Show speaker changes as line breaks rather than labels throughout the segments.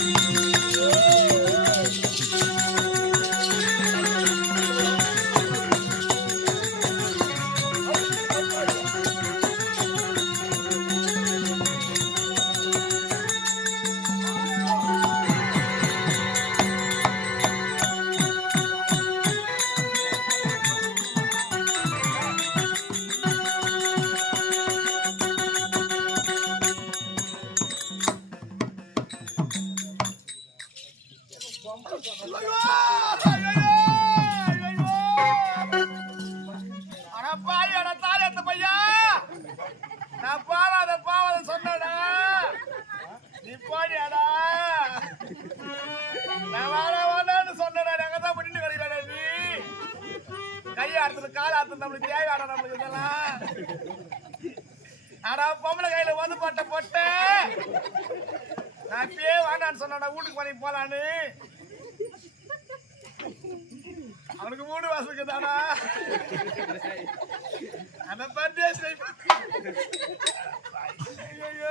அட நான் வேணா வேணான்னு சொன்னேடா. நீ அங்கதான் பண்ணிட்டு கிடக்குறடா நீ. கை அறுத்தது, கால் அறுத்தது நம்மளுக்கு தேவையாடா நம்மளுக்கு இதெல்லாம். அட பொம்பளை கையில வந்து போட்ட பொட்டை. நான் இப்பயே வேண்டான்னு சொன்னேன்டா, வீட்டுக்கு பண்ணி போலான்னு அவனுக்கு மூணு வாசலுக்கு தானா அந்த பர்த்டே ஐயோ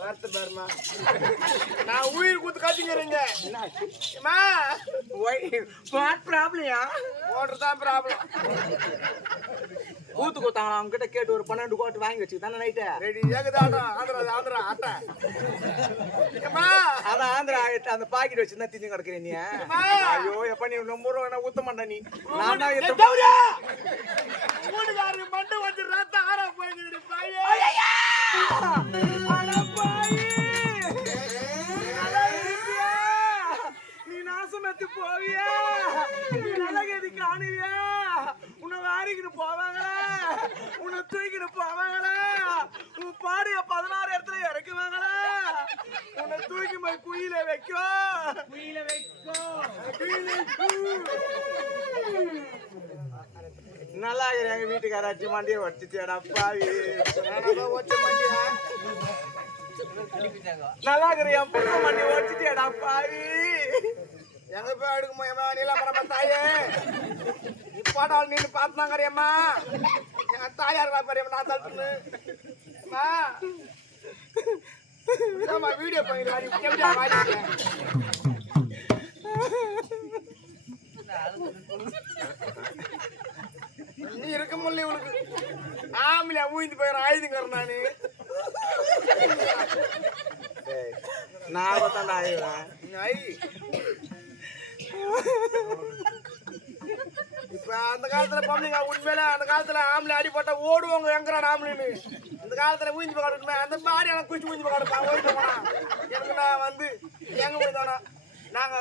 ரத்த பாருமா நான் உயிர் கூத்து கத்திக்கிறீங்க அம்மா
வாட் ப்ராப்ளம்யா
ஓடுறது தான் ப்ராப்ளம்
ஊத்து கொடுத்தாங்க அவங்க கிட்ட கேட்டு ஒரு பன்னெண்டு கோட்டு வாங்கி வச்சு தானே நைட்டு
ரெடி ஏகுதாடா ஆந்திரா ஆந்திரா ஆட்டா.
அதான் ஆந்திரா ஆயிட்டு அந்த பாக்கெட் வச்சு தான் நீ. ஐயோ எப்ப நீ ரொம்ப என்ன ஊத்த மாட்டா நீ? நான் தான்
ஏய்,
எத்த
தவுடா! வீட்டுக்காரரு மண்டை வந்து ரத்தம் ஆற பையன்
அட பாவி! நல்லா இருப்பியா? போவியா நீ நல்ல கதி காணுவியா உன்னை வாரிக்கிட்டு போவாங்களா உன்னை தூக்கிட்டு போவாங்களா உன் பாடிய பதினாறு இடத்துல இறக்குவாங்களா? உன்னை தூக்கி போய் குயில வைக்கும் குயில வைக்கும் நல்லா எங்க வீட்டுக்காராச்சி மண்டியை வச்சுச்சேடா பாவி. நல்லா இருக்கிற என் பொண்ணு மண்டி வச்சுச்சேடா பாவி.
எங்க போய் எடுக்குமா ஏமா நீலாமரமா தாயே. இப்பாடால் நின்று பார்த்தாங்கறியம்மா என் தாயார் பாப்பறியம்மா நான் தள்ளுன்னு வீடியோ நீ இருக்க முடியல இவளுக்கு ஆம்பளை ஊய்ந்து போயிடும் ஆயுதுங்கிறேன் நானு.
நான்
ஐ. இப்ப அந்த காலத்துல பொண்ணுங்க உண்மையில அந்த காலத்துல ஆம்பளை அடிபட்டா ஓடுவாங்க எங்கடா ஆம்பளைன்னு. காலத்துல ஊஞ்சி பக்காடுமே அந்த மாதிரி எல்லாம் குச்சி ஊஞ்சி பக்கம் ஓடி போனா. எனக்கு நான் வந்து எங்க போய்தானா நாங்க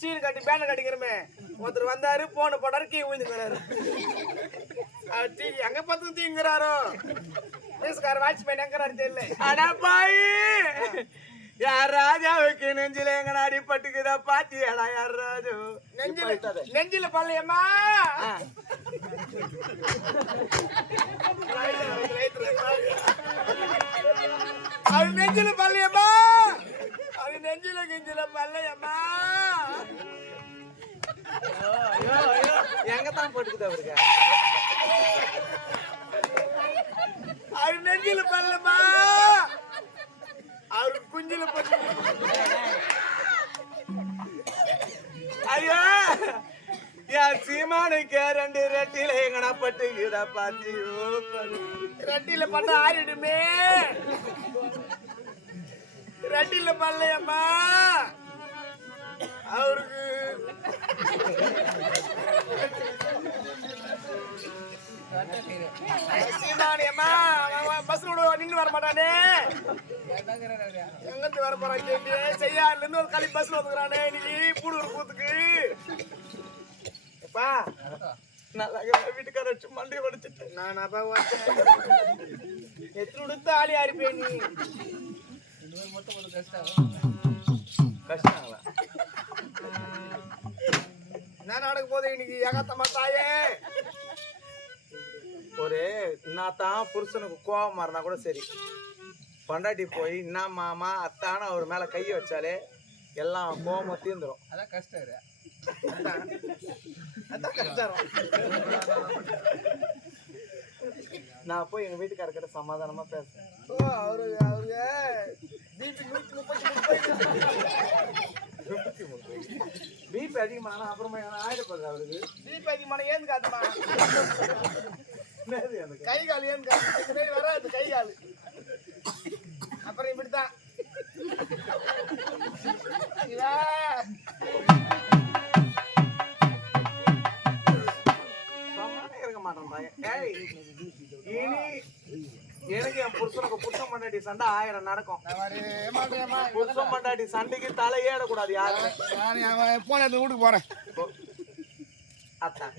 சீன் கட்டி பேனர் கட்டிக்கிறோமே. ஒருத்தர் வந்தாரு போன போட்டாரு கீ ஊந்துக்கிறாரு தீ எங்க பார்த்து தீங்கிறாரோ? பேசுக்கார வாட்ச்மேன் எங்கிறாரு தெரியல.
அடா பாய் யார் ராஜாவுக்கு நெஞ்சில எங்க அடிபட்டுக்குதா? பாத்தியாடா யார் ராஜு?
நெஞ்சில நெஞ்சில பல்லையம்மா அது நெஞ்சில பல்லையம்மா அது நெஞ்சில கிஞ்சில பல்லையம்மா
எங்க தான் போட்டுக்குதா அவருக்கு?
அது நெஞ்சில பல்லம்மா அவரு குஞ்சில பல்லு
ஐயா என் சீமானுக்கு ரெண்டு ரெட்டில எங்கடா பட்டுக்குதா பாத்தியோ
ரெட்டில பட்ட ஆறிடுமே. ரெட்டில பல்லையம்மா அவருக்கு நின்று வர மாட்டானே எங்கிருந்து வர போறான் கேள்வி செய்யாறுல இருந்து ஒரு களி பஸ்ல வந்துக்கிறானே இன்னைக்கு பூடூர் கூத்துக்கு
அப்பா நல்லா வீட்டுக்கார வச்சு மண்டையை உடைச்சிட்டு.
நான் அப்பா எத்தனை உடுத்து ஆளி ஆறிப்பேன் நீ?
கஷ்டங்களா
என்ன நடக்க இன்னைக்கு ஏகாத்தம்மா தாயே?
ஒரு நான் தான் புருஷனுக்கு கோவம் மாறினா கூட சரி. பொண்டாட்டி போய் என்ன மாமா அத்தான அவர் மேல கையை வச்சாலே எல்லாம் கோவமும் தீர்ந்துரும்.
அதான் கஷ்டம்
அதான் கஷ்டம். நான் போய் எங்க வீட்டுக்காரர்கிட்ட சமாதானமா பேசுறேன்.
அவரு அவரு. பிபி
அதிகமானா அப்புறமா ஆயிடப்படுது அவருக்கு
பிபி அதிகமான ஏந்து காத்துமா கை கால் ஏந்து காத்து வராது கை கால். அப்புறம் இப்படித்தான்.
எனக்கு என் புருஷனுக்கு புருஷன் பொண்டாட்டி சண்டை ஆயிரம் நடக்கும். புருஷன் பொண்டாட்டி சண்டைக்கு தலையே இடக்கூடாது யாருமே
நான் போன வீட்டுக்கு போறேன்.
அத்தான்